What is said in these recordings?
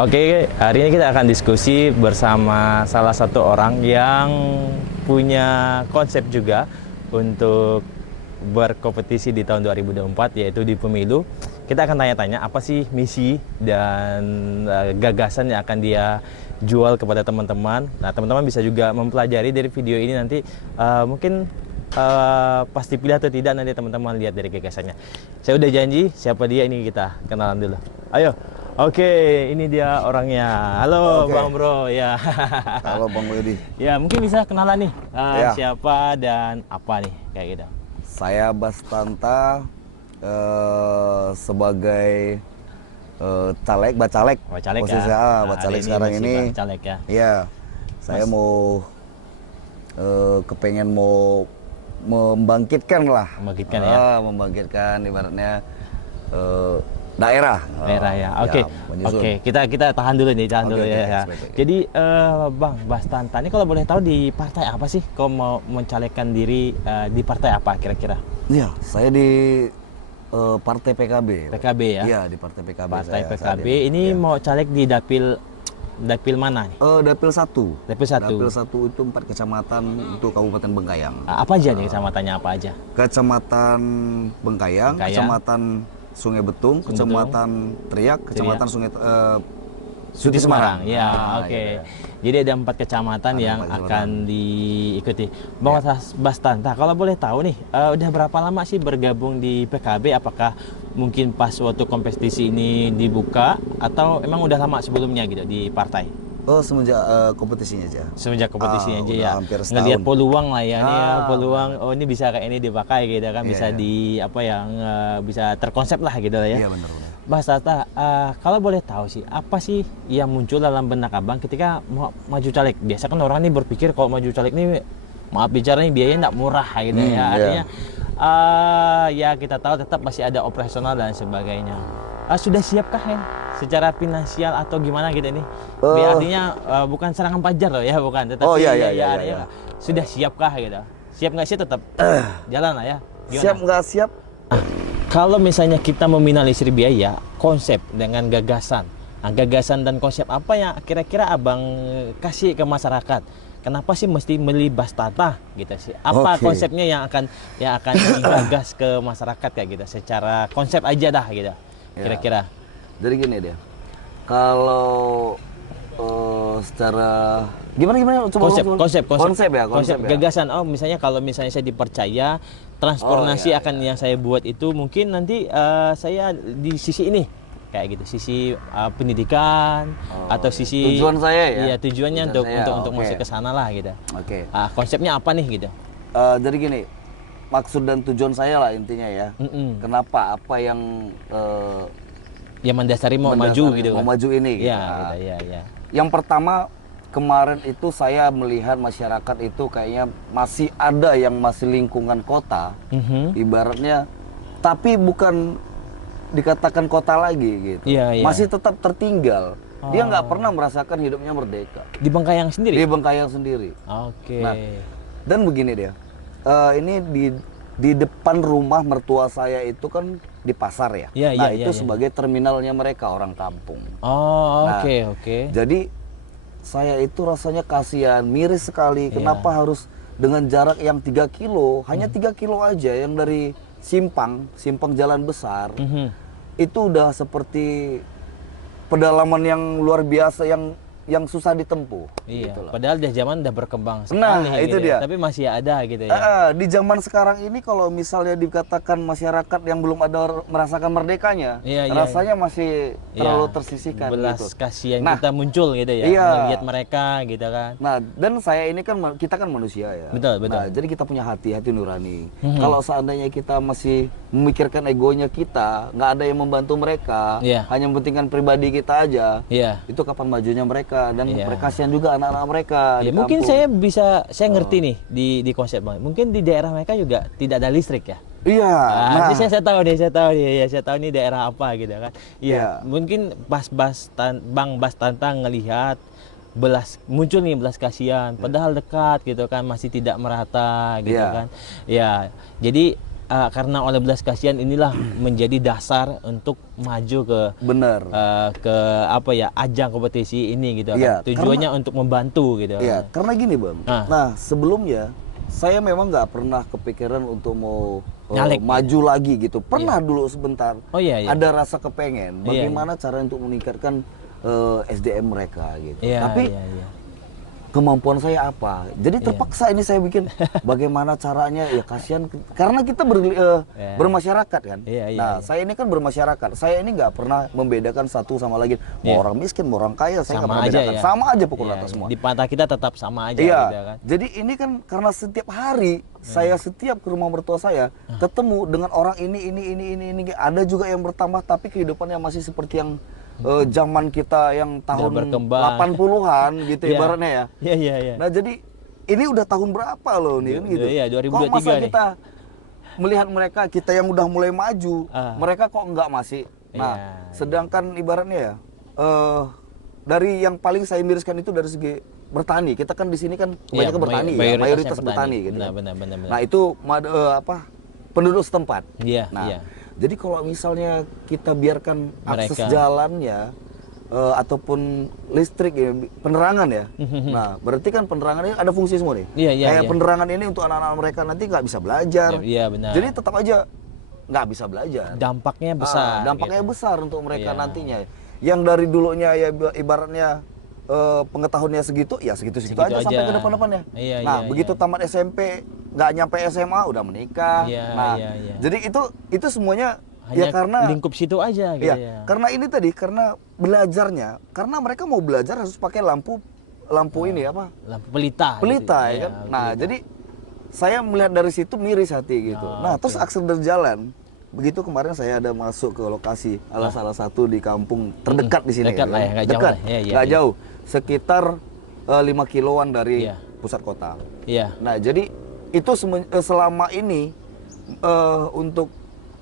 Oke, hari ini kita akan diskusi bersama salah satu orang yang punya konsep juga untuk berkompetisi di tahun 2024, yaitu di pemilu. Kita akan tanya-tanya apa sih misi dan gagasan yang akan dia jual kepada teman-teman. Nah, teman-teman bisa juga mempelajari dari video ini nanti mungkin pasti pilih atau tidak, nanti teman-teman lihat dari gagasannya. Saya udah janji siapa dia, ini kita kenalan dulu. Ayo. Oke, ini dia orangnya. Halo, Oke. Bang Bro. Ya. Halo Bang Willy. Ya, mungkin bisa kenalan nih. Ya. Siapa dan apa nih kayak gitu. Saya Bastanta sebagai bacalek. Bacalek ya. Posisi Nah, bacalek hari sekarang masih ini. Bacalek ya. Iya. Saya mau kepengen mau membangkitkan lah. Membangkitkan ya. Membangkitkan ibaratnya daerah. Daerah ya. Oke. menyusun. Oke, kita tahan dulu nih, tahan dulu Oke, ya. baik. Jadi Bang Bastanta ini kalau boleh tahu di partai apa sih? Kau mau mencalekkan diri di partai apa kira-kira? Iya, saya di Partai PKB. PKB ya. Iya, di Partai PKB. Partai saya PKB di- ini iya. mau caleg di dapil mana nih? Dapil 1. Dapil 1. Dapil 1 itu 4 kecamatan untuk Kabupaten Bengkayang. Apa aja nih kecamatannya apa aja? Kecamatan Bengkayang, Bengkayang. Kecamatan Sungai Betung, Sungai Kecamatan Teriak, Kecamatan Sungai Suti Semarang. Semarang. Ya, Nah, oke. gitu ya. Jadi ada 4 kecamatan Ada yang 4 kecamatan. akan diikuti. Bang Bastanta, kalau boleh tahu nih, udah berapa lama sih bergabung di PKB? Apakah mungkin pas waktu kompetisi ini dibuka atau emang udah lama sebelumnya gitu di partai? Oh, semenjak kompetisinya aja. Semenjak kompetisinya aja udah ya. hampir setahun. Ngelihat peluang lah ya, nih ya, Ah, peluang. Oh, ini bisa kayak ini dipakai gitu kan, Iya, bisa iya. di apa ya, bisa terkonsep lah gitu lah ya. Iya, benar. Mas Tata, kalau boleh tahu sih, apa sih yang muncul dalam benak abang ketika mau maju caleg? Biasa kan orang nih berpikir kalau maju caleg nih, maaf bicara nih biayanya nggak murah gitu ya. Iya. Artinya, ya kita tahu tetap masih ada operasional dan sebagainya. Sudah siapkah ya secara finansial atau gimana gitu nih? Artinya bukan serangan pajar loh ya, bukan. Tetapi Oh, iya, ya, iya. sudah siapkah gitu? Siap nggak sih tetap jalan lah ya? Gimana? Siap nggak siap? Kalau misalnya kita meminimalisir biaya, konsep dengan gagasan. Nah, gagasan dan konsep apa yang kira-kira abang kasih ke masyarakat? Kenapa sih mesti beli Bastanta gitu sih? Apa Oke. konsepnya yang akan digagas ke masyarakat kayak gitu? Secara konsep aja dah gitu. Ya. Kira-kira. Jadi gini dia. Kalau secara gimana coba Konsep ya. gagasan. Oh, misalnya kalau misalnya saya dipercaya transportasi iya, akan yang saya buat itu mungkin nanti saya di sisi ini kayak gitu, sisi pendidikan atau sisi tujuan saya ya? Iya, tujuannya Tujuan saya, untuk oke. masuk ke sana lah gitu. Oke. Konsepnya apa nih gitu? Jadi gini, maksud dan tujuan saya lah intinya ya. Kenapa? Apa yang Yang mendasari mau maju mendasari gitu mau kan? maju ini? Gitu. Iya, Nah, gitu, iya, iya. Yang pertama kemarin itu saya melihat masyarakat itu kayaknya masih ada yang masih lingkungan kota, ibaratnya, tapi bukan dikatakan kota lagi gitu. Iya, iya. Masih tetap tertinggal. Dia nggak pernah merasakan hidupnya merdeka Di Bengkayang sendiri? di Bengkayang sendiri. Oke. Nah, dan begini dia, ini di depan rumah mertua saya itu kan di pasar ya. Iya, Nah iya, itu iya. sebagai terminalnya mereka orang kampung. Oh, Nah, oke. Jadi saya itu rasanya kasihan, miris sekali. Iya. Kenapa harus dengan jarak yang 3 kilo, hanya 3 kilo aja yang dari simpang jalan besar, itu udah seperti pedalaman yang luar biasa yang susah ditempuh. Iya. gitu loh. Padahal dah zaman udah berkembang sekali. Nah, gitu itu ya. dia. Tapi masih ada gitu ya. Di zaman sekarang ini kalau misalnya dikatakan masyarakat yang belum ada merasakan merdekanya, Iya, iya, rasanya masih terlalu Iya. tersisihkan Belas gitu. kasihan Nah, kita muncul gitu ya, iya. melihat mereka gitu kan. Nah, dan saya ini kan kita kan manusia ya. Betul, betul. Nah, jadi kita punya hati nurani. Kalau seandainya kita masih memikirkan egonya kita, nggak ada yang membantu mereka, Iya. hanya mementingkan pribadi kita aja, Iya. itu kapan majunya mereka dan Iya. mereka kasihan juga anak-anak mereka. Ya, di mungkin kampung. saya ngerti nih di konsep Bang. Mungkin di daerah mereka juga tidak ada listrik ya. Iya. Nah, ini saya tahu nih, saya tahu nih daerah apa gitu kan. Iya, Iya. mungkin Bang Bastanta ngelihat muncul nih belas kasihan, padahal dekat gitu kan, masih tidak merata gitu Iya. kan. Ya, jadi karena oleh belas kasihan inilah menjadi dasar untuk maju ke Bener. ke apa ya, ajang kompetisi ini gitu Iya, kan. Tujuannya untuk membantu gitu. Iya, karena gini Bang. Ah. Nah, sebelumnya saya memang nggak pernah kepikiran untuk mau Nyalek, maju lagi gitu. Pernah dulu sebentar. Oh iya, iya. Ada rasa kepengen. Iya, Bagaimana cara untuk meningkatkan SDM mereka gitu. Iya, Tapi iya, iya. kemampuan saya apa? Jadi terpaksa ini saya bikin bagaimana caranya ya, kasihan karena kita bermasyarakat kan. Iya, iya, Nah, iya. saya ini kan bermasyarakat. Saya ini nggak pernah membedakan satu sama lain. Mau orang miskin, mau orang kaya, saya nggak Sama pernah aja bedakan. ya. Sama aja pukul Iya, rata iya. semua. Di mata kita tetap sama aja Iya. gitu kan. Jadi ini kan karena setiap hari saya setiap ke rumah mertua saya ketemu dengan orang ini. Ada juga yang bertambah tapi kehidupannya masih seperti yang zaman kita yang tahun berkembang. 80-an gitu Iya. ibaratnya ya. Iya, iya, iya. Nah, jadi ini udah tahun berapa loh nih kan gitu. Iya, 2023 kok masa nih. kita melihat mereka, kita yang udah mulai maju, mereka kok enggak masih. Nah, Iya, sedangkan ibaratnya ya dari yang paling saya miriskan itu dari segi bertani. Kita kan di sini kan kebanyakan Iya, bertani ya, mayoritasnya mayoritas bertani gitu. Benar, kan. benar, benar, benar. Nah, itu penduduk setempat. Iya, Nah, iya. jadi kalau misalnya kita biarkan akses Mereka. jalannya ataupun listrik ya, penerangan ya. Nah, berarti kan penerangan ini ada fungsi semua nih. Iya, iya, Kayak iya. penerangan ini untuk anak-anak mereka nanti nggak bisa belajar. Iya, benar. Jadi tetap aja nggak bisa belajar. Dampaknya besar. Dampaknya gitu. besar untuk mereka Iya. nantinya. Yang dari dulunya ya ibaratnya pengetahuannya segitu, ya segitu-segitu Segitu aja sampai aja. ke depan-depannya. Iya, Nah, iya, begitu iya. tamat SMP, nggak nyampe SMA udah menikah. Iya, Nah, iya, iya. jadi itu semuanya Hanya ya karena lingkup situ aja gitu ya, ya. karena ini tadi karena belajarnya, karena mereka mau belajar harus pakai lampu ini apa? Lampu pelita. Pelita gitu. ya kan. Iya, Nah, pelita. jadi saya melihat dari situ miris hati gitu. Oh, Nah, terus oke. akses berjalan. Begitu kemarin saya ada masuk ke lokasi salah satu di kampung terdekat di sini. Dekat lah ya, nggak jauh Dekat, lah. Iya, iya, nggak iya. jauh. Sekitar 5 kiloan dari Iya. pusat kota. Iya. Nah, jadi itu selama ini untuk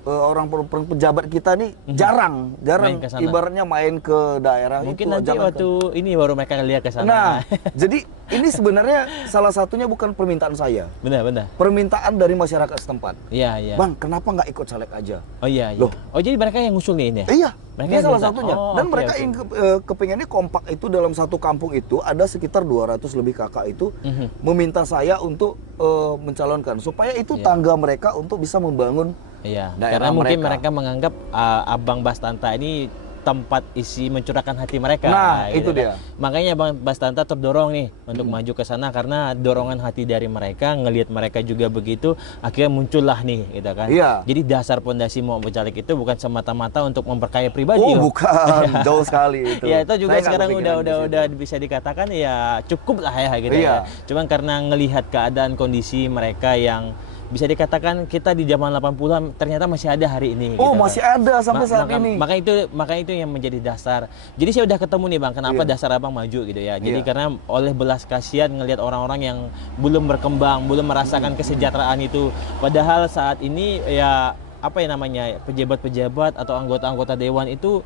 orang pejabat kita nih jarang Main ke sana. ibaratnya main ke daerah Mungkin itu. nanti jangan waktu ini baru mereka lihat ke sana. Nah, jadi ini sebenarnya salah satunya bukan permintaan saya, benar, benar. permintaan dari masyarakat setempat. Iya, iya. Bang, kenapa nggak ikut caleg aja? Oh iya, iya. Loh. Oh jadi mereka yang ngusul nih ini ya? Iya, Mereka dia yang salah minta. satunya. Oh, Dan oke, mereka oke. yang kepengennya kompak itu dalam satu kampung itu ada sekitar 200 lebih kakak itu meminta saya untuk mencalonkan supaya itu Iya. tangga mereka untuk bisa membangun Iya, daerah karena mungkin mereka. mereka menganggap Abang Bastanta ini tempat isi mencurahkan hati mereka. Nah, gitu itu kan. dia. Makanya Bang Bastanta terdorong nih untuk maju ke sana karena dorongan hati dari mereka, ngelihat mereka juga begitu, akhirnya muncullah nih, gitu kan. Iya. Jadi dasar pondasi mau bercaleg itu bukan semata-mata untuk memperkaya pribadi. Oh, loh. bukan, jauh sekali itu. Ya itu juga Saya nggak sekarang kepikiran di situ. udah bisa dikatakan ya cukup lah ya gitu Iya. ya. Cuman karena ngelihat keadaan kondisi mereka yang bisa dikatakan kita di zaman 80-an ternyata masih ada hari ini. Oh, gitu, masih kan. ada sampai saat ini. Maka itu yang menjadi dasar. Jadi saya udah ketemu nih Bang, kenapa Iya. dasar Abang maju gitu ya. Jadi Iya. karena oleh belas kasihan ngelihat orang-orang yang belum berkembang, belum merasakan kesejahteraan itu. Padahal saat ini ya apa ya namanya pejabat-pejabat atau anggota-anggota dewan itu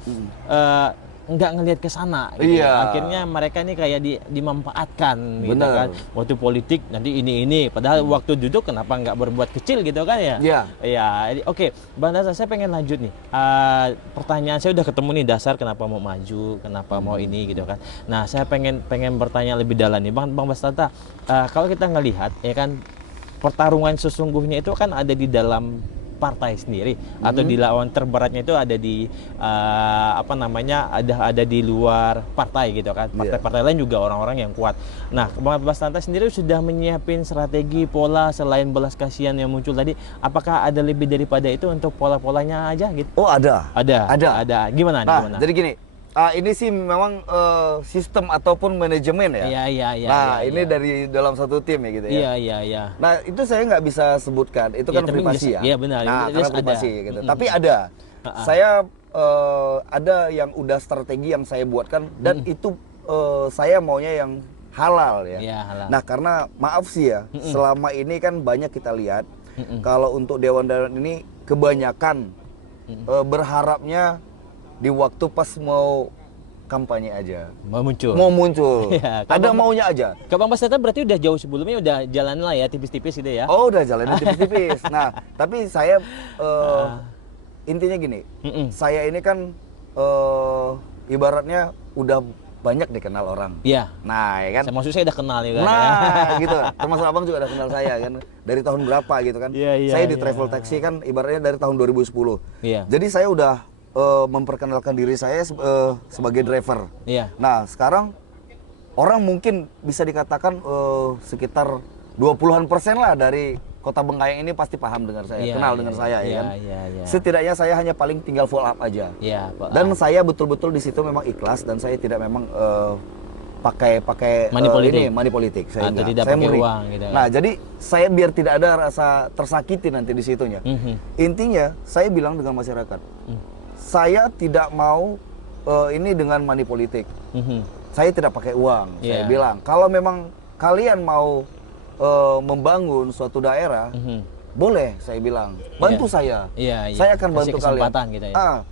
nggak ngelihat ke sana gitu. Iya. Akhirnya mereka ini kayak dimanfaatkan gitu Bener. kan. Waktu politik nanti ini padahal waktu duduk kenapa nggak berbuat kecil gitu kan ya. Iya. Iya, oke. Bang Dasar, saya pengen lanjut nih. Pertanyaan saya udah ketemu nih dasar kenapa mau maju, kenapa mau ini gitu kan. Nah, saya pengen bertanya lebih dalam nih, Bang Bastanta. Kalau kita ngelihat ya kan pertarungan sesungguhnya itu kan ada di dalam partai sendiri atau di lawan terberatnya itu ada di apa namanya ada di luar partai gitu kan. Partai-partai lain juga orang-orang yang kuat. Nah, Bang Bastanta sendiri sudah menyiapin strategi pola selain belas kasihan yang muncul tadi. Apakah ada lebih daripada itu untuk pola-polanya aja gitu? Oh, ada. Ada. Gimana? Nah, Gimana? jadi gini. Ini sih memang sistem ataupun manajemen ya. Iya. Nah, ini iya. dari dalam satu tim ya gitu ya. Iya. Nah, itu saya nggak bisa sebutkan. Itu Iya, kan tapi privasi ya. iya, benar. Nah, Jelas karena privasi ada. gitu. Tapi ada. Saya ada yang udah strategi yang saya buatkan dan itu saya maunya yang halal ya. Iya, halal. Nah, karena maaf sih ya, selama ini kan banyak kita lihat kalau untuk dewan-dewan ini kebanyakan berharapnya di waktu pas mau kampanye aja. Mau muncul. Mau muncul. Iya, Ada maunya aja. Ke Bang Bas datang berarti udah jauh sebelumnya udah jalan lah ya tipis-tipis gitu ya. Oh, udah jalannya tipis-tipis. Nah, tapi saya intinya gini. Saya ini kan ibaratnya udah banyak dikenal orang. Iya. Nah, ya kan. Maksud saya udah kenal juga. Nah, gitu. Termasuk abang juga udah kenal saya kan. Dari tahun berapa gitu kan. Saya di travel taxi kan ibaratnya dari tahun 2010. Iya. Jadi saya udah memperkenalkan diri saya sebagai driver. Iya. Nah, sekarang orang mungkin bisa dikatakan sekitar 20-an% lah dari Kota Bengkayang ini pasti paham dengan saya, kenal dengan saya ya kan. Setidaknya saya hanya paling tinggal follow up aja. Dan saya betul-betul di situ memang ikhlas dan saya tidak memang pakai money politik. Saya atau enggak. tidak Saya pakai murni. uang gitu. Nah, jadi saya biar tidak ada rasa tersakiti nanti di situnya. Intinya saya bilang dengan masyarakat, saya tidak mau ini dengan money politik. Saya tidak pakai uang. Saya bilang, kalau memang kalian mau membangun suatu daerah, boleh, saya bilang, bantu saya. Saya akan bantu kalian. Gitu ya.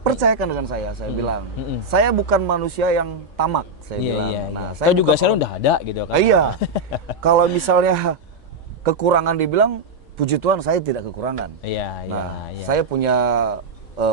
Percayakan dengan saya bilang. Saya bukan manusia yang tamak, saya bilang. Nah, saya juga sekarang udah ada gitu kan. Iya. Kalau misalnya kekurangan dibilang, puji Tuhan saya tidak kekurangan. Nah, saya punya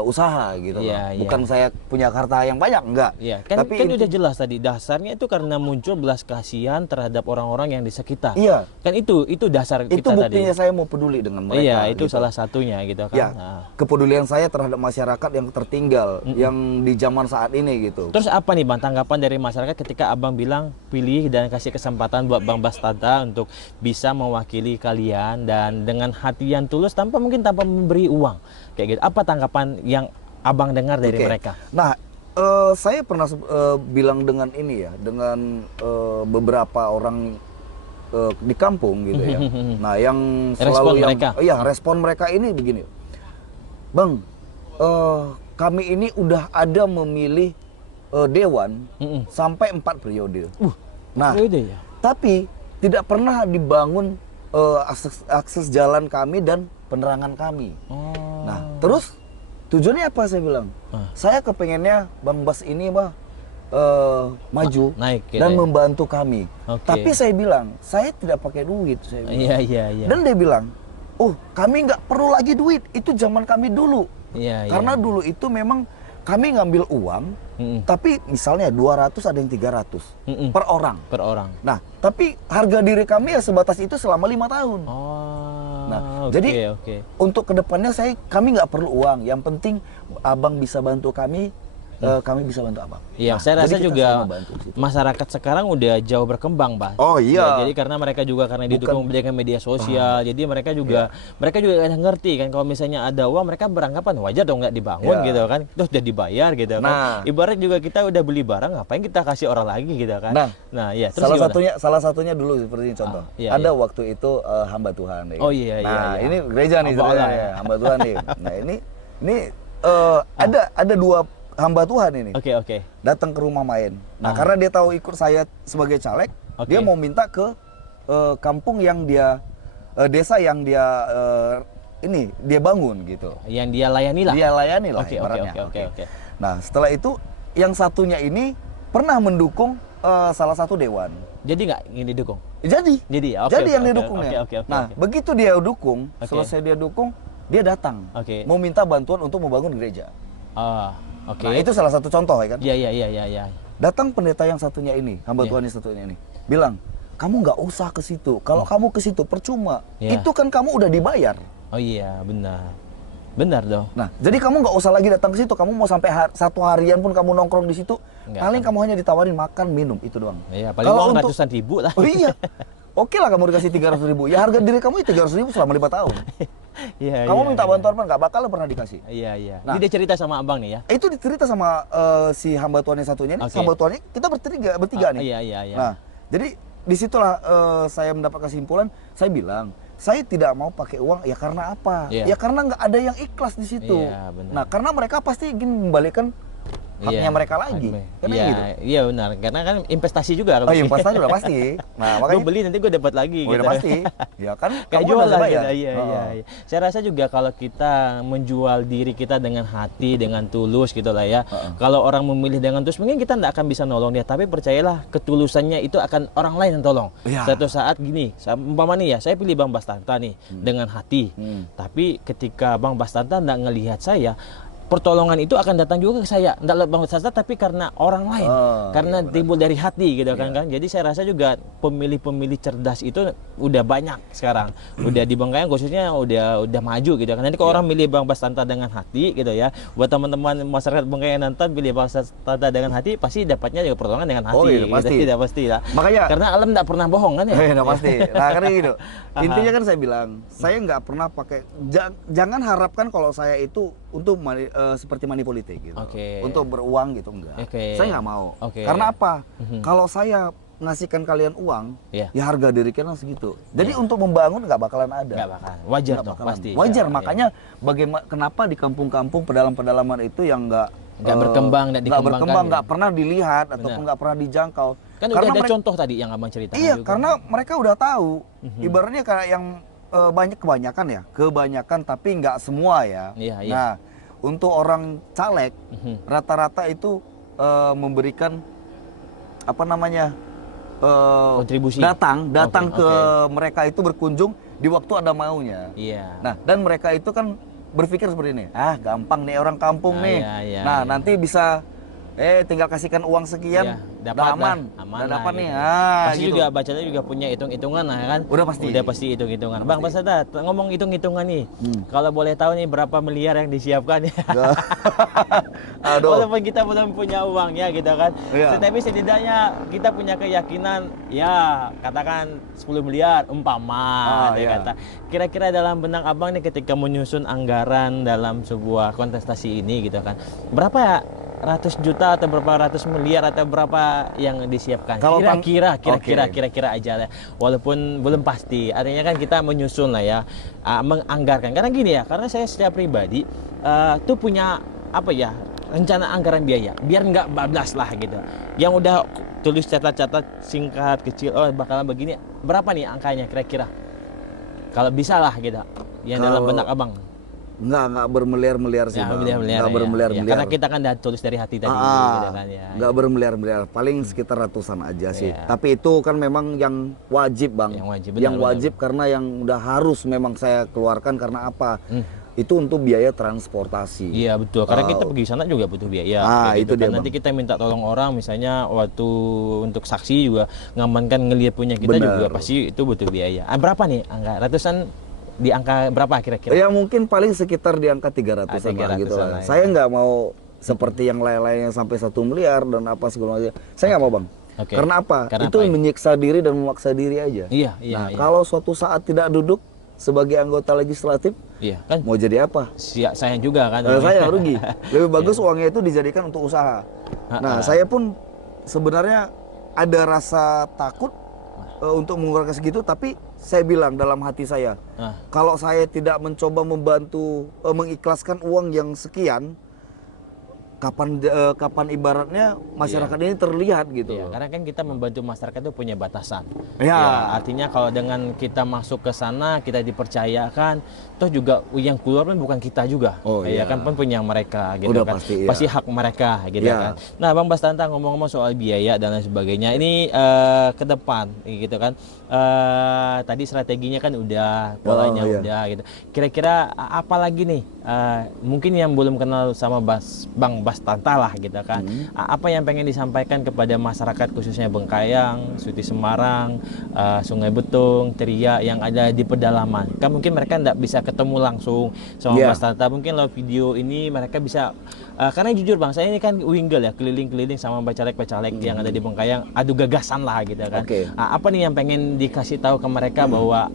usaha gitu loh. Bukan saya punya harta yang banyak, enggak. Tapi kan udah jelas tadi dasarnya itu karena muncul belas kasihan terhadap orang-orang yang di sekitar. Kan itu dasar kita tadi. Itu buktinya saya mau peduli dengan mereka. Itu gitu. salah satunya gitu kan. Kepedulian saya terhadap masyarakat yang tertinggal yang di zaman saat ini gitu. Terus apa nih Bang tanggapan dari masyarakat ketika Abang bilang pilih dan kasih kesempatan buat Bang Bas Tata untuk bisa mewakili kalian dan dengan hati yang tulus tanpa memberi uang kayak gitu. Apa tanggapan yang Abang dengar dari mereka? Nah, saya pernah bilang dengan ini ya, dengan beberapa orang di kampung gitu ya. Nah, yang selalu respon mereka ini begini, Bang, kami ini udah ada memilih dewan sampai 4 periode. Nah, tapi tidak pernah dibangun akses jalan kami dan penerangan kami. Nah, terus tujuannya apa saya bilang? Saya kepengennya Bang Bas ini maju naik gitu dan membantu kami. Tapi saya bilang, saya tidak pakai duit. Saya bilang. Dan dia bilang, oh kami nggak perlu lagi duit, itu zaman kami dulu. Karena dulu itu memang kami ngambil uang, tapi misalnya 200 ada yang 300 per orang. Nah, tapi harga diri kami ya sebatas itu selama 5 tahun. Jadi untuk kedepannya kami nggak perlu uang. Yang penting abang bisa bantu kami, kami bisa bantu abang. Saya rasa juga masyarakat sekarang udah jauh berkembang, Bang. Jadi karena mereka juga didukung dengan media sosial, jadi mereka juga ngerti kan kalau misalnya ada uang mereka beranggapan wajar dong nggak dibangun gitu kan, terus udah dibayar gitu kan. Ibarat juga kita udah beli barang, ngapain kita kasih orang lagi gitu kan. Terus salah satunya dulu seperti ini contoh. Ada waktu itu hamba Tuhan. Ini gereja nih sebenarnya, hamba Tuhan nih. Nah ini ada 2 hamba Tuhan ini. Datang ke rumah main. Nah, karena dia tahu ikut saya sebagai caleg, dia mau minta ke kampung yang desa yang dia bangun gitu. Yang dia layani lah. Ibaratnya. Nah, setelah itu yang satunya ini pernah mendukung salah satu dewan. Jadi nggak ingin didukung? Jadi yang didukungnya. Nah, begitu dia dukung, selesai dia dukung, dia datang mau minta bantuan untuk membangun gereja. Nah, itu salah satu contoh ya kan? Iya. Datang pendeta yang satunya ini, hamba Tuhan yang satunya ini, bilang, kamu nggak usah ke situ. Kalau kamu ke situ percuma. Itu kan kamu udah dibayar. Benar dong. Nah, jadi kamu nggak usah lagi datang ke situ. Kamu mau sampai 1 harian pun kamu nongkrong di situ, paling kamu hanya ditawarin makan, minum, itu doang. Paling uang ratusan ribu lah. Oke lah kamu dikasih 300.000. Ya harga diri kamu 300.000 selama 5 tahun. Kamu minta bantuan apa nggak bakal pernah dikasih. Nah, ini dia cerita sama abang nih ya. Itu dicerita sama si hamba Tuhan yang satunya ini. Hamba Tuannya kita bertiga nih. Nah, jadi disitulah saya mendapat kesimpulan. Saya bilang, saya tidak mau pakai uang ya karena apa? Ya karena nggak ada yang ikhlas di situ. Nah, karena mereka pasti ingin membalikan haknya mereka lagi. Kan Iya, gitu. iya benar. Karena kan investasi juga. Oh, investasi udah pasti. Nah, Gue makanya beli nanti gue dapat lagi udah gitu. pasti. Ya kan, Kayak kamu jual udah lah bayar. gitu. Iya, iya, iya. Saya rasa juga kalau kita menjual diri kita dengan hati, dengan tulus gitu lah ya. Kalau orang memilih dengan tulus, mungkin kita nggak akan bisa nolong dia. Tapi percayalah, ketulusannya itu akan orang lain yang tolong. Iya. Suatu saat gini, umpama nih ya, saya pilih Bang Bastanta nih dengan hati. Tapi ketika Bang Bastanta nggak ngelihat saya, pertolongan itu akan datang juga ke saya, tidak lewat Bang Bastanta tapi karena orang lain, karena timbul dari hati gitu kan. Jadi saya rasa juga pemilih-pemilih cerdas itu udah banyak sekarang, udah di Bengkayang khususnya udah maju gitu kan. Nanti kalau orang milih Bang Bastanta dengan hati gitu ya, buat teman-teman masyarakat Bengkayang nonton pilih Bang Bastanta dengan hati, pasti dapatnya juga pertolongan dengan hati. Oh iya, gitu. pasti. Tidak pasti lah. Makanya Karena alam tidak pernah bohong kan ya. Udah pasti. Nah, karena gitu. Intinya kan saya bilang, saya nggak pernah pakai jangan harapkan kalau saya itu untuk seperti money politik gitu. Untuk beruang gitu enggak. Saya nggak mau. Karena apa? Kalau saya ngasihkan kalian uang, ya harga diri kalian segitu. Jadi untuk membangun nggak bakalan ada. Nggak bakalan. Wajar dong pasti. Wajar, makanya bagaimana kenapa di kampung-kampung pedalaman itu yang nggak berkembang, nggak pernah dilihat ataupun nggak pernah dijangkau. Kan udah ada contoh tadi yang abang ceritakan. Iya, juga. karena mereka udah tahu. Ibaratnya kayak yang kebanyakan tapi nggak semua ya. Nah, untuk orang caleg rata-rata itu memberikan apa namanya kontribusi, datang ke mereka itu berkunjung di waktu ada maunya. Nah, dan mereka itu kan berpikir seperti ini, gampang nih orang kampung nih. Nanti bisa tinggal kasihkan uang sekian, dapat aman dapat nih. Gitu. Pasti gitu. juga bacanya juga punya hitung-hitungan lah kan. Udah pasti hitung-hitungan. Bang Bastanta ngomong hitung-hitungan nih. Kalau boleh tahu nih berapa miliar yang disiapkan ya. Aduh. Walaupun kita belum punya uang ya gitu kan. Tetapi setidaknya kita punya keyakinan ya katakan 10 miliar umpama kata. Kira-kira dalam benak abang nih ketika menyusun anggaran dalam sebuah kontestasi ini gitu kan. Berapa ya? Ratus juta atau berapa ratus miliar atau berapa yang disiapkan? Kira-kira aja lah. Walaupun belum pasti. Artinya kan kita menyusun lah ya, menganggarkan. Karena gini ya, karena saya secara pribadi tuh punya apa ya rencana anggaran biaya, biar nggak bablas lah gitu. Yang udah tulis catat-catat singkat kecil. Oh bakalan begini. Berapa nih angkanya kira-kira? Kalau bisa lah gitu. Yang dalam benak abang. Nggak bermiliar-miliar sih, nggak bermiliar-miliar. Karena kita kan udah tulis dari hati tadi, gitu kan ya. Nggak bermiliar-miliar, paling sekitar ratusan aja sih. Tapi itu kan memang yang wajib bang, yang wajib karena yang udah harus memang saya keluarkan karena apa? Itu untuk biaya transportasi. Iya betul, karena kita pergi sana juga butuh biaya. Itu dia, nanti kita minta tolong orang, misalnya waktu untuk saksi juga ngamankan ngelihat punya kita juga pasti itu butuh biaya. Berapa nih angka ratusan? Di angka berapa kira-kira? Ya mungkin paling sekitar di angka 300-an gitu lah. Saya nggak mau seperti yang lain-lain yang sampai 1 miliar dan apa segala macam. Saya nggak mau bang. Karena apa? Itu menyiksa diri dan memaksa diri aja. Nah, kalau suatu saat tidak duduk sebagai anggota legislatif, kan mau jadi apa? Sayang juga kan. Saya rugi. Lebih bagus uangnya itu dijadikan untuk usaha. Nah, saya pun sebenarnya ada rasa takut untuk mengeluarkan segitu, tapi saya bilang dalam hati saya, kalau saya tidak mencoba membantu mengikhlaskan uang yang sekian, kapan ibaratnya masyarakat ini terlihat gitu. Karena kan kita membantu masyarakat itu punya batasan. Artinya kalau dengan kita masuk ke sana, kita dipercayakan, toh juga yang keluar kan bukan kita juga. Kan pun punya mereka gitu. Udah kan. Pasti hak mereka gitu kan. Nah, Bang Bastanta ngomong-ngomong soal biaya dan lain sebagainya, ini ke depan gitu kan. Tadi strateginya kan udah, polanya udah gitu. Kira-kira apa lagi nih? Mungkin yang belum kenal sama Bang Bastanta lah gitu kan. Apa yang pengen disampaikan kepada masyarakat khususnya Bengkayang, Suti Semarang, Sungai Betung, Teria yang ada di pedalaman. Kan mungkin mereka tidak bisa ketemu langsung sama Bastanta. Mungkin lewat video ini mereka bisa karena jujur Bang, saya ini kan wingle ya, keliling-keliling sama bacalek-bacalek yang ada di Bengkayang, adu gagasan lah gitu kan. Apa nih yang pengen dikasih tahu ke mereka bahwa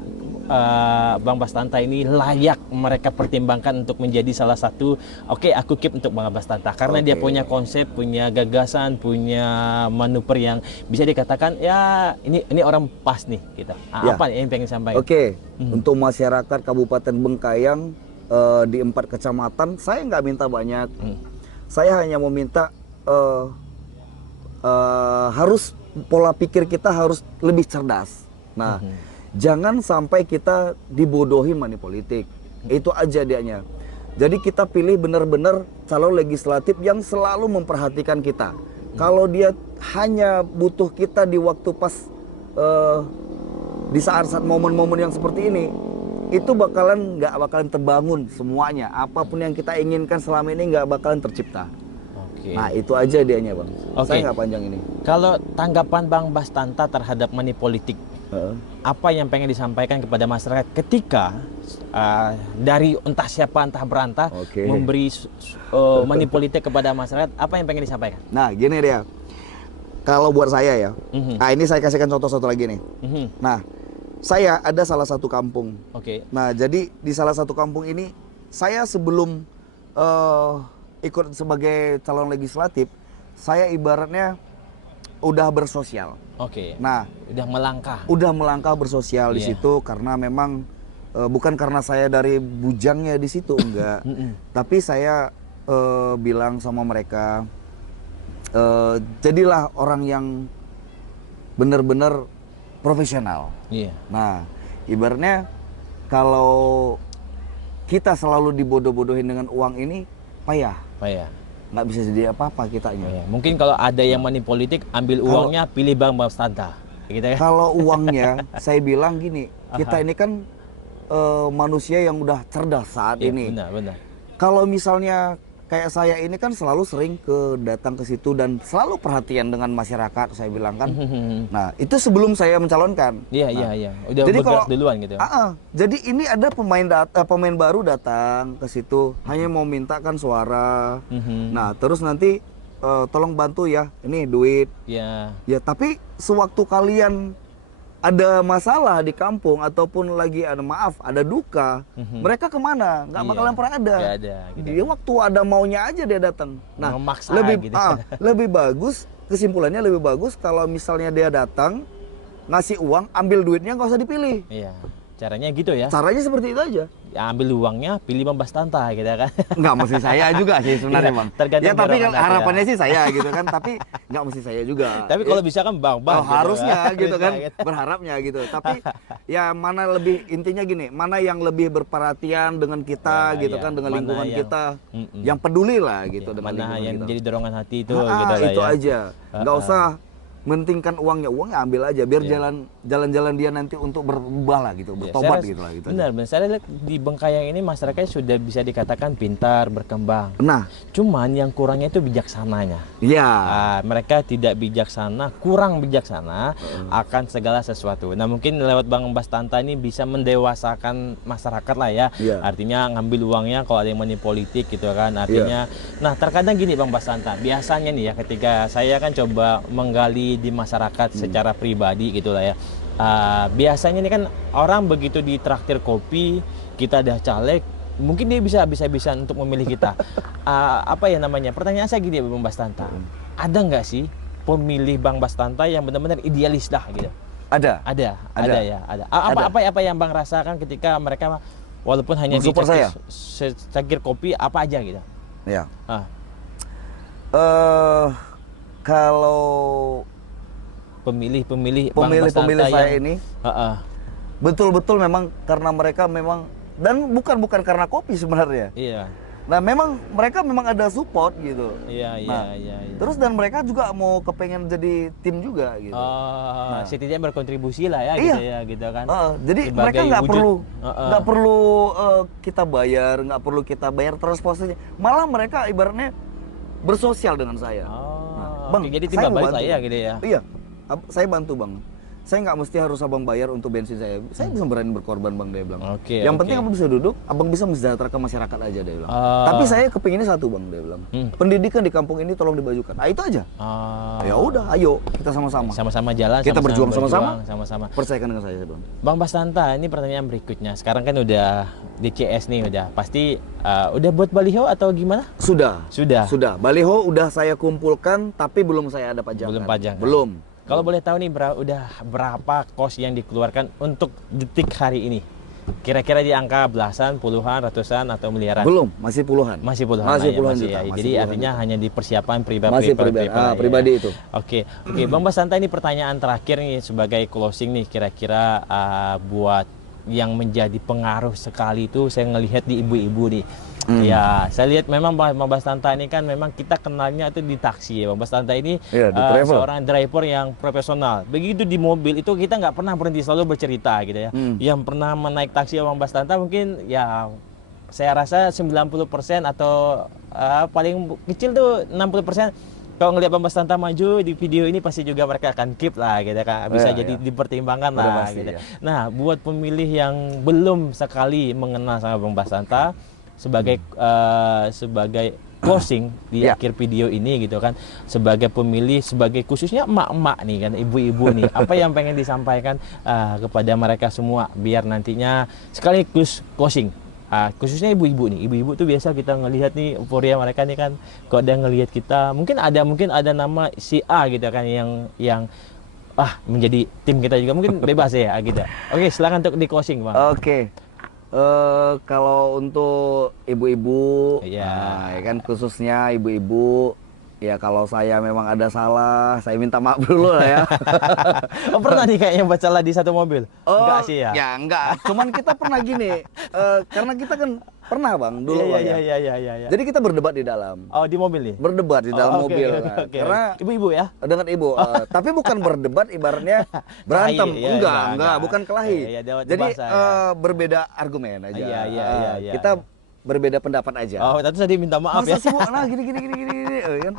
Bang Bastanta ini layak mereka pertimbangkan untuk menjadi salah satu aku keep untuk Bang Bastanta karena dia punya konsep, punya gagasan, punya manuver yang bisa dikatakan ya ini orang pas nih gitu. Apa yang pengen sampaikan? Untuk masyarakat Kabupaten Bengkayang di 4 kecamatan saya nggak minta banyak. Saya hanya meminta eh, harus pola pikir kita harus lebih cerdas. Nah, jangan sampai kita dibodohin money politik. Itu aja dianya. Jadi kita pilih benar-benar calon legislatif yang selalu memperhatikan kita. Kalau dia hanya butuh kita di waktu pas di saat-saat momen-momen yang seperti ini, itu nggak bakalan terbangun semuanya. Apapun yang kita inginkan selama ini nggak bakalan tercipta. Nah itu aja dianya bang. Saya nggak panjang ini. Kalau tanggapan Bang Bastanta terhadap money politik, apa yang pengen disampaikan kepada masyarakat ketika dari entah siapa entah berantah memberi money politik kepada masyarakat, apa yang pengen disampaikan? Nah gini dia, kalau buat saya ya, nah ini saya kasihkan contoh satu lagi nih. Nah saya ada salah satu kampung. Nah jadi di salah satu kampung ini saya sebelum ikut sebagai calon legislatif, saya ibaratnya udah bersosial. Nah, udah melangkah bersosial di situ karena memang bukan karena saya dari bujangnya di situ enggak, tapi saya bilang sama mereka, jadilah orang yang benar-benar profesional. Nah, ibaratnya kalau kita selalu dibodoh-bodohin dengan uang ini, payah. Nggak bisa jadi apa-apa kitanya. Mungkin kalau ada yang money politik, ambil uangnya, pilih Bang Bastanta. Gitu ya? Kalau uangnya, saya bilang gini, kita ini kan manusia yang udah cerdas saat ini. Benar. Kalau misalnya kayak saya ini kan selalu sering datang ke situ dan selalu perhatian dengan masyarakat, saya bilang kan. Nah itu sebelum saya mencalonkan. Iya. Udah bergerak duluan gitu. Jadi ini ada pemain baru datang ke situ, hanya mau minta kan suara. Nah terus nanti tolong bantu ya, ini duit. Ya tapi sewaktu kalian ada masalah di kampung ataupun lagi ada duka, mereka kemana? Nggak bakalan pernah ada. Gitu. Dia waktu ada maunya aja dia datang. Nah, lebih bagus, kesimpulannya lebih bagus kalau misalnya dia datang, ngasih uang, ambil duitnya nggak usah dipilih. Caranya gitu ya? Caranya seperti itu aja. Ya, ambil uangnya, pilih Bang Bastanta gitu kan? Nggak mesti saya juga sih sebenarnya bang. Ya tapi kan harapannya sih saya gitu kan, tapi nggak mesti saya juga. Tapi kalau bisa kan bang gitu harusnya gitu kan, berharapnya gitu. Tapi ya mana lebih, intinya gini, mana yang lebih berperhatian dengan kita gitu kan, dengan lingkungan kita, yang peduli lah gitu dengan mana yang kita. jadi dorongan hati itu gitu lah itu ya. aja, nggak usah mentingkan uangnya ambil aja biar jalan-jalan dia nanti untuk berubah lah gitu, bertobat gitu lah gitu. Benar, saya lihat di Bengkayang ini masyarakat sudah bisa dikatakan pintar, berkembang. Nah, cuman yang kurangnya itu bijaksananya. Mereka tidak bijaksana, kurang bijaksana akan segala sesuatu. Nah, mungkin lewat Bang Bastanta ini bisa mendewasakan masyarakat lah ya. Artinya ngambil uangnya kalau ada yang money politik gitu kan. Artinya, nah terkadang gini Bang Bastanta, biasanya nih ya ketika saya kan coba menggali di masyarakat secara pribadi gitu lah ya. Biasanya ini kan orang begitu ditraktir kopi, kita dah caleg, mungkin dia bisa untuk memilih kita. Apa ya namanya? Pertanyaan saya gini ya Bang Bastanta. Ada nggak sih pemilih Bang Bastanta yang benar-benar idealis lah gitu? Ada. Ada. Apa yang Bang rasakan ketika mereka walaupun hanya secangkir kopi apa aja gitu? Ya. Kalau pemilih saya ini betul-betul memang karena mereka memang, dan bukan karena kopi sebenarnya. Nah memang mereka memang ada support gitu. Terus dan mereka juga mau kepengen jadi tim juga gitu. Setidaknya berkontribusi lah ya gitu kan. Jadi mereka nggak perlu kita bayar, nggak perlu kita bayar transportasinya. Malah mereka ibaratnya bersosial dengan saya. Bang, jadi tiba balik saya gitu ya. Iya. Saya bantu bang, saya nggak mesti harus abang bayar untuk bensin saya bisa berani berkorban bang, dia bilang. Yang penting abang bisa duduk, abang bisa mensejahterakan masyarakat aja, dia bilang. Tapi saya kepinginnya satu bang, dia bilang. Pendidikan di kampung ini tolong dibajukan. Itu aja. Ya udah, ayo kita sama-sama jalan, kita berjuang sama-sama. Percayakan dengan saya bang. Bang Bastanta, ini pertanyaan berikutnya. Sekarang kan udah di CS nih, udah pasti udah buat baliho atau gimana? Sudah. Baliho udah saya kumpulkan, tapi belum saya ada pajangan. Belum pajangan. Belum. Kalau boleh tahu nih, udah berapa kos yang dikeluarkan untuk detik hari ini? Kira-kira di angka belasan, puluhan, ratusan atau miliaran? Belum, masih puluhan. Masih puluhan. Masih lah ya, puluhan masih juta, ya. masih Jadi puluhan artinya juta. hanya di persiapan Masih pribadi, lah ya. pribadi itu. Oke, Bang Basanta, ini pertanyaan terakhir nih sebagai closing nih, kira-kira buat yang menjadi pengaruh sekali itu saya ngelihat di ibu-ibu nih. Ya, saya lihat memang Bang Basanta ini kan memang kita kenalnya itu di taksi ya. Bang Basanta ini Iya, di travel. seorang driver yang profesional. Begitu di mobil itu kita nggak pernah berhenti, selalu bercerita gitu ya. Yang pernah menaik taksi Bang Basanta mungkin ya saya rasa 90% atau paling kecil tuh 60%. Kalau ngelihat Bang Basanta maju di video ini pasti juga mereka akan keep lah gitu kan, bisa Ya, jadi ya. dipertimbangkan Udah lah pasti, gitu. ya. Nah, buat pemilih yang belum sekali mengenal sama Bang Basanta sebagai sebagai closing di Ya. akhir video ini gitu kan, sebagai pemilih, sebagai khususnya emak-emak nih kan, ibu-ibu nih, apa yang pengen disampaikan kepada mereka semua biar nantinya sekaligus closing. Khususnya ibu-ibu nih, ibu-ibu tuh biasa kita ngelihat nih euforia mereka nih kan, kalau ada ngelihat kita, mungkin ada nama si A gitu kan yang menjadi tim kita juga, mungkin bebas ya gitu. Oke, silakan untuk di closing Bang. Oke. Kalau untuk ibu-ibu, Iya. ya kan khususnya ibu-ibu, ya kalau saya memang ada salah, saya minta maaf dulu lah ya. Oh, pernah nih kayaknya baca salah di satu mobil? Enggak sih ya? Ya enggak. Cuman kita pernah gini, karena kita kan pernah Bang dulu Bang, ya. Iya. Jadi kita berdebat di dalam, Oh, di mobil nih? berdebat di dalam Oke, mobil. oke, Nah, oke. Karena Ibu-ibu ya? dengan ibu, tapi bukan berdebat ibaratnya berantem, Kelahi, ya, enggak, bukan kelahi. Iya, iya, Jadi bahasa, ya. berbeda argumen aja. Iya. Kita berbeda pendapat aja. Oh, tadi minta maaf Masa ya? sih Bu? Nah gini kan?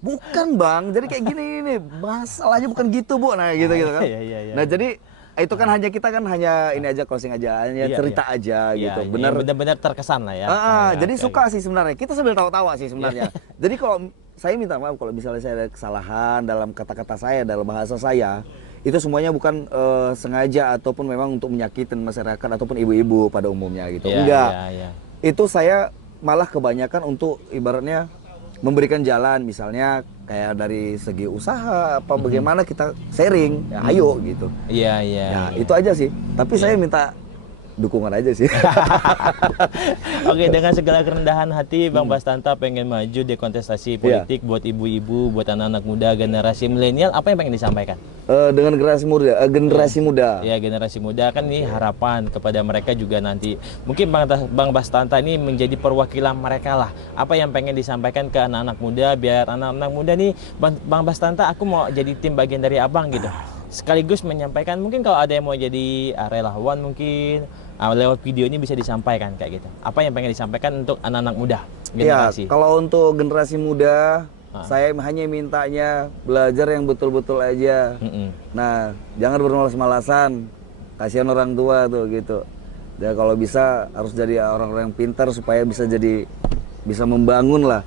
Bukan Bang, jadi kayak gini nih, masalahnya bukan gitu Bu, nah gitu kan. Iya. Nah jadi itu kan hanya kita kan hanya ini aja closing aja, hanya Iya, cerita iya. aja Iya, gitu. iya, Bener. benar-benar terkesan lah ya. Jadi Oke, suka sih sebenarnya. Kita sambil tawa-tawa sih sebenarnya. Jadi kalau saya minta maaf kalau misalnya saya ada kesalahan dalam kata-kata saya, dalam bahasa saya, itu semuanya bukan sengaja ataupun memang untuk menyakitin masyarakat ataupun ibu-ibu pada umumnya gitu. Iya, Enggak. iya. Itu saya malah kebanyakan untuk ibaratnya memberikan jalan, misalnya kayak dari segi usaha apa bagaimana kita sharing, ya, ayo gitu. Iya. Ya itu aja sih. Tapi saya minta dukungan aja sih. Oke, dengan segala kerendahan hati Bang Bastanta pengen maju di kontestasi politik buat ibu-ibu, buat anak-anak muda, generasi milenial, apa yang pengen disampaikan? Dengan generasi muda. Ya, generasi muda kan ini harapan kepada mereka juga nanti. Mungkin Bang Bastanta ini menjadi perwakilan mereka lah. Apa yang pengen disampaikan ke anak-anak muda biar anak-anak muda nih, Bang Bastanta, aku mau jadi tim bagian dari Abang gitu. Sekaligus menyampaikan, mungkin kalau ada yang mau jadi relawan mungkin lewat video ini bisa disampaikan kayak gitu. Apa yang pengen disampaikan untuk anak-anak muda generasi? Ya, kalau untuk generasi muda, saya hanya mintanya belajar yang betul-betul aja. Nah, jangan bermalas-malasan. Kasihan orang tua tuh gitu. Ya kalau bisa harus jadi orang-orang yang pintar supaya bisa membangun lah.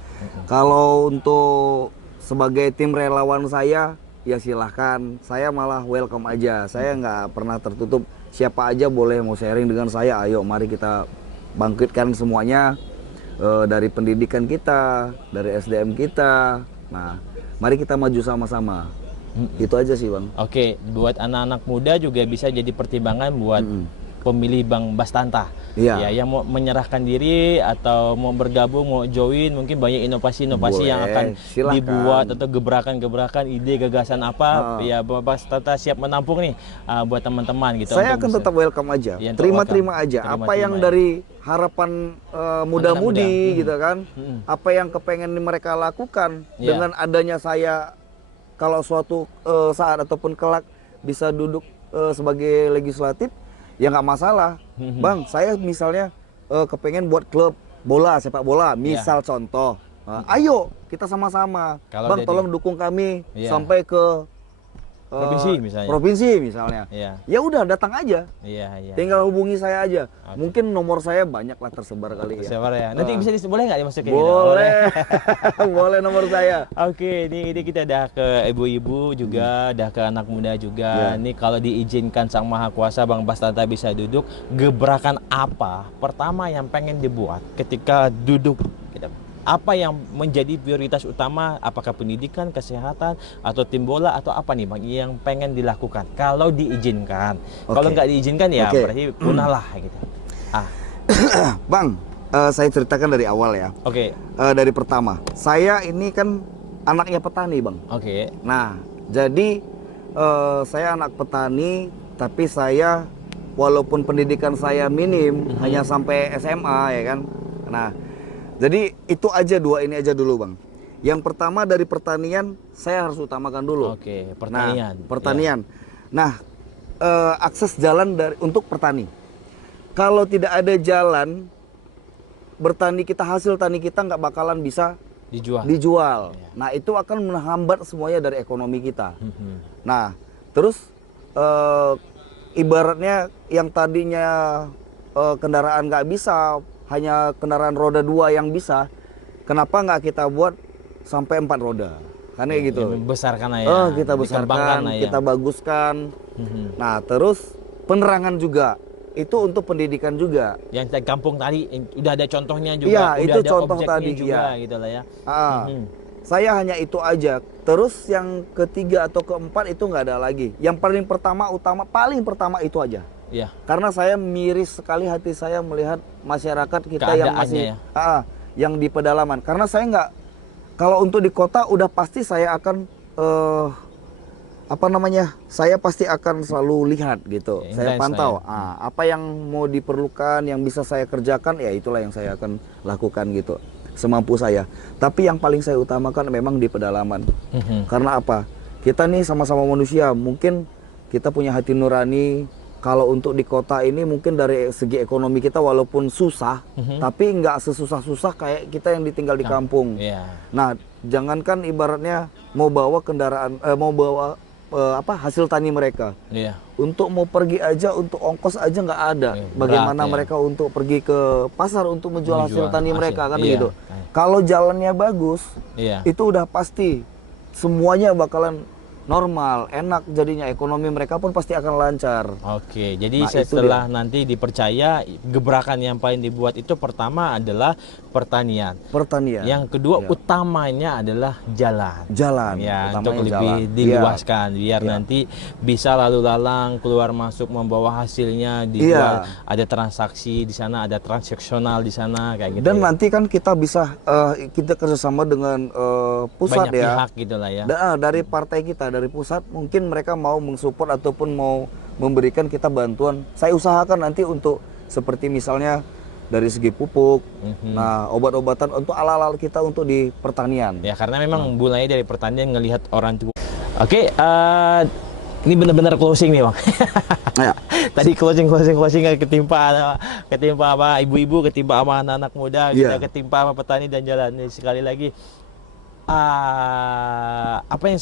Kalau untuk sebagai tim relawan saya, ya silahkan. Saya malah welcome aja. Saya nggak pernah tertutup. Siapa aja boleh mau sharing dengan saya. Ayo, mari kita bangkitkan semuanya. Dari pendidikan kita, dari SDM kita. Nah, mari kita maju sama-sama. Itu aja sih Bang. Oke, buat anak-anak muda juga bisa jadi pertimbangan buat pemilih Bang Bastanta. Iya. Ya, yang mau menyerahkan diri atau mau bergabung, mau join, mungkin banyak inovasi-inovasi yang Boleh, akan silakan. dibuat atau gebrakan-gebrakan ide gagasan apa. Ya, Bang Bastanta siap menampung nih buat teman-teman gitu. Saya untuk akan bisa- tetap welcome aja. Ya, untuk Terima-terima welcome. aja. Terima-terima Apa yang ya. dari harapan muda-mudi gitu kan. Mm-mm. Apa yang kepengen mereka lakukan Ya. dengan adanya saya kalau suatu saat ataupun kelak bisa duduk sebagai legislatif, ya nggak masalah. Bang, saya misalnya kepengen buat klub bola, sepak bola, misal contoh. Ayo kita sama-sama. Kalau Bang, jadi- tolong dukung kami Iya. sampai ke Provinsi misalnya. Provinsi misalnya. Iya. Ya udah datang aja. Iya. Tinggal hubungi saya aja. Oke. Mungkin nomor saya banyak lah tersebar kali ya. Siapa ya? Nanti bisa boleh nggak dimasukin? gitu? Boleh. Boleh nomor saya. Oke, ini kita udah ke ibu-ibu juga, udah ke anak muda juga. Ya. Ini kalau diizinkan Sang Maha Kuasa, Bang Bastanta bisa duduk. Gebrakan apa pertama yang pengen dibuat ketika duduk? Gitu. apa yang menjadi prioritas utama? Apakah pendidikan, kesehatan, atau tim bola, atau apa nih Bang yang pengen dilakukan? Kalau diizinkan. Kalau Oke. nggak diizinkan ya Oke. berarti punah lah gitu. Bang, saya ceritakan dari awal ya. Oke. Dari pertama, saya ini kan anaknya petani, Bang. Oke. Nah, jadi saya anak petani, tapi saya walaupun pendidikan saya minim, hanya sampai SMA ya kan. Nah, jadi itu aja, dua ini aja dulu, Bang. Yang pertama dari pertanian saya harus utamakan dulu. Oke, pertanian. Nah, pertanian. Nah, akses jalan untuk petani. Kalau tidak ada jalan bertani kita, hasil tani kita nggak bakalan bisa dijual. Ya. Nah, itu akan menghambat semuanya dari ekonomi kita. Mhm. Nah, terus ibaratnya yang tadinya kendaraan nggak bisa, hanya kendaraan roda 2 yang bisa, kenapa nggak kita buat sampai 4 roda? Karena gitu. Besarkan lah ya. Kita besarkan, lah ya. kita baguskan. Mhm. Nah, terus penerangan juga. Itu untuk pendidikan juga. Yang di kampung tadi udah ada contohnya juga, Iya, udah itu ada contoh objeknya tadi, juga iya. gitu lah ya. Mhm. Saya hanya itu aja. Terus yang ketiga atau keempat itu nggak ada lagi. Yang paling pertama itu aja. Iya. Karena saya miris sekali hati saya melihat masyarakat kita yang masih Keadaannya yang di pedalaman. Karena saya nggak, kalau untuk di kota udah pasti saya akan saya pasti akan selalu lihat gitu. Ya, Saya intens pantau. lah ya. Apa yang mau diperlukan, yang bisa saya kerjakan, ya itulah yang saya akan lakukan gitu. Semampu saya. Tapi yang paling saya utamakan memang di pedalaman. Mhm. Karena apa? Kita nih sama-sama manusia. Mungkin kita punya hati nurani. Kalau untuk di kota ini mungkin dari segi ekonomi kita walaupun susah, tapi nggak sesusah-susah kayak kita yang ditinggal di kampung. Iya. Nah, jangankan ibaratnya mau bawa kendaraan, mau bawa hasil tani mereka. Iya. Untuk mau pergi aja, untuk ongkos aja nggak ada. Iya, Bagaimana berat ya. mereka untuk pergi ke pasar untuk menjual hasil tani hasil. mereka kan Iya. gitu. Kalau jalannya bagus, Iya. itu udah pasti semuanya bakalan normal, enak jadinya, ekonomi mereka pun pasti akan lancar. Oke, jadi Nah, itu setelah nanti dipercaya gebrakan yang paling dibuat itu pertama adalah pertanian. Pertanian. Yang kedua Ya. utamanya adalah jalan. Jalan. Ya, utamanya untuk lebih jalan. diluaskan biar Iya. nanti bisa lalu lalang keluar masuk membawa hasilnya dijual. Iya. Ada transaksi di sana, ada transaksional di sana kayak gitu. Dan ya. nanti kan kita bisa kita kerjasama dengan pusat Banyak ya. pihak gitu lah ya. Dari partai kita, dari pusat, mungkin mereka mau mensupport ataupun mau memberikan kita bantuan. Saya usahakan nanti untuk seperti misalnya dari segi pupuk, nah obat-obatan untuk ala-ala kita untuk di pertanian. Ya karena memang mulai dari pertanian ngelihat orang tua. Oke, ini benar-benar closing nih Bang. Ya. Tadi closing ketimpa apa ibu-ibu, ketimpa sama anak-anak muda, Iya. kita ketimpa sama petani dan jalan. Ini sekali lagi apa yang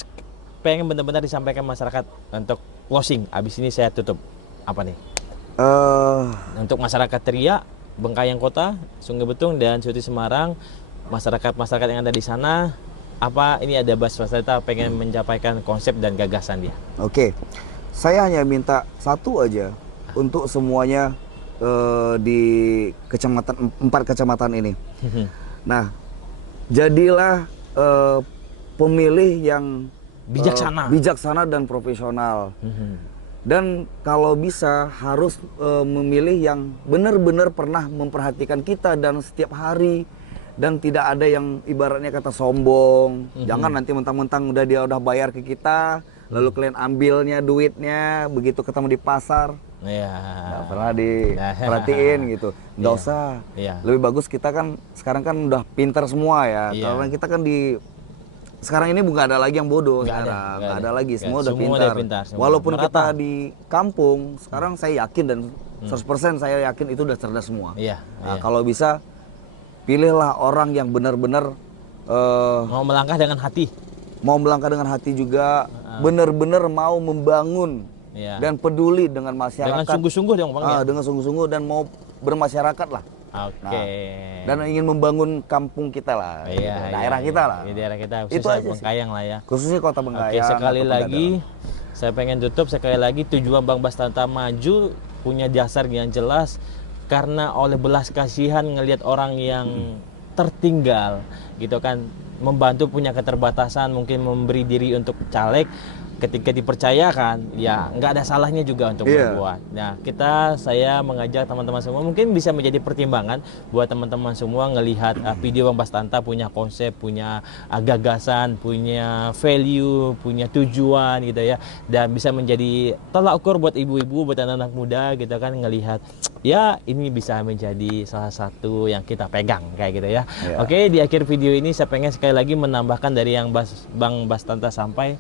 pengen benar-benar disampaikan masyarakat untuk closing? Abis ini saya tutup. Apa nih? Untuk masyarakat Teriak, Bengkayang Kota, Sungai Betung dan Suti Semarang, masyarakat yang ada di sana, apa ini ada Bas Fasilita pengen menyampaikan konsep dan gagasan dia? Oke, saya hanya minta satu aja untuk semuanya di kecamatan 4 kecamatan ini. Nah, jadilah pemilih yang bijaksana dan profesional. Dan kalau bisa harus memilih yang benar-benar pernah memperhatikan kita dan setiap hari, dan tidak ada yang ibaratnya kata sombong. Jangan nanti mentang-mentang dia udah bayar ke kita, lalu kalian ambilnya duitnya begitu ketemu di pasar. Iya. Nggak pernah diperhatiin gitu. Nggak usah. Iya. Lebih bagus kita kan sekarang kan udah pintar semua ya. Iya. Karena kita kan sekarang ini nggak ada lagi yang bodoh Nggak sekarang. ada, Nggak ada lagi, semua udah semua pintar. udah pintar, semua. Walaupun Merata. kita di kampung, sekarang saya yakin dan 100% saya yakin itu udah cerdas semua. Iya. Nah, kalau bisa pilihlah orang yang benar-benar Mau melangkah dengan hati. mau melangkah dengan hati juga, benar-benar mau membangun Iya. dan peduli dengan masyarakat. Dengan sungguh-sungguh dong Bang ya. Dengan sungguh-sungguh dan mau bermasyarakat lah. Oke. Dan ingin membangun kampung kita lah, gitu. Daerah kita lah. Di daerah kita Itu khususnya aja sih. Bengkayang lah ya. Khususnya Kota Oke, Bengkayang. sekali atau lagi Pegadaian. saya pengen tutup sekali lagi tujuan Bang Bas Tata maju punya dasar yang jelas karena oleh belas kasihan ngelihat orang yang tertinggal gitu kan, membantu punya keterbatasan, mungkin memberi diri untuk caleg, ketika dipercayakan ya nggak ada salahnya juga untuk berbuat. Nah saya mengajak teman-teman semua, mungkin bisa menjadi pertimbangan buat teman-teman semua ngelihat video Bang Bastanta punya konsep, punya gagasan, punya value, punya tujuan gitu ya, dan bisa menjadi tolak ukur buat ibu-ibu, buat anak-anak muda gitu kan, ngelihat ya ini bisa menjadi salah satu yang kita pegang kayak gitu ya. Oke, di akhir video ini saya pengen sekali lagi menambahkan dari yang Bang Bastanta sampai,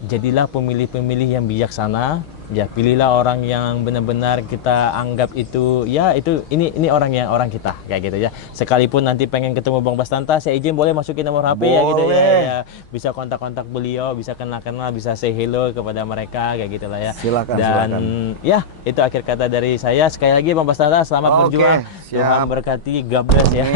jadilah pemilih-pemilih yang bijaksana, ya pilihlah orang yang benar-benar kita anggap itu ya ini orang kita kayak gitu ya. Sekalipun nanti pengen ketemu Bang Bastanta, saya izin boleh masukin nomor HP ya gitu ya. Bisa kontak-kontak beliau, bisa kenal-kenal, bisa say hello kepada mereka kayak gitulah ya. Silakan. Ya, itu akhir kata dari saya. Sekali lagi Bang Bastanta, selamat berjuang. Tuhan berkati, God bless ya.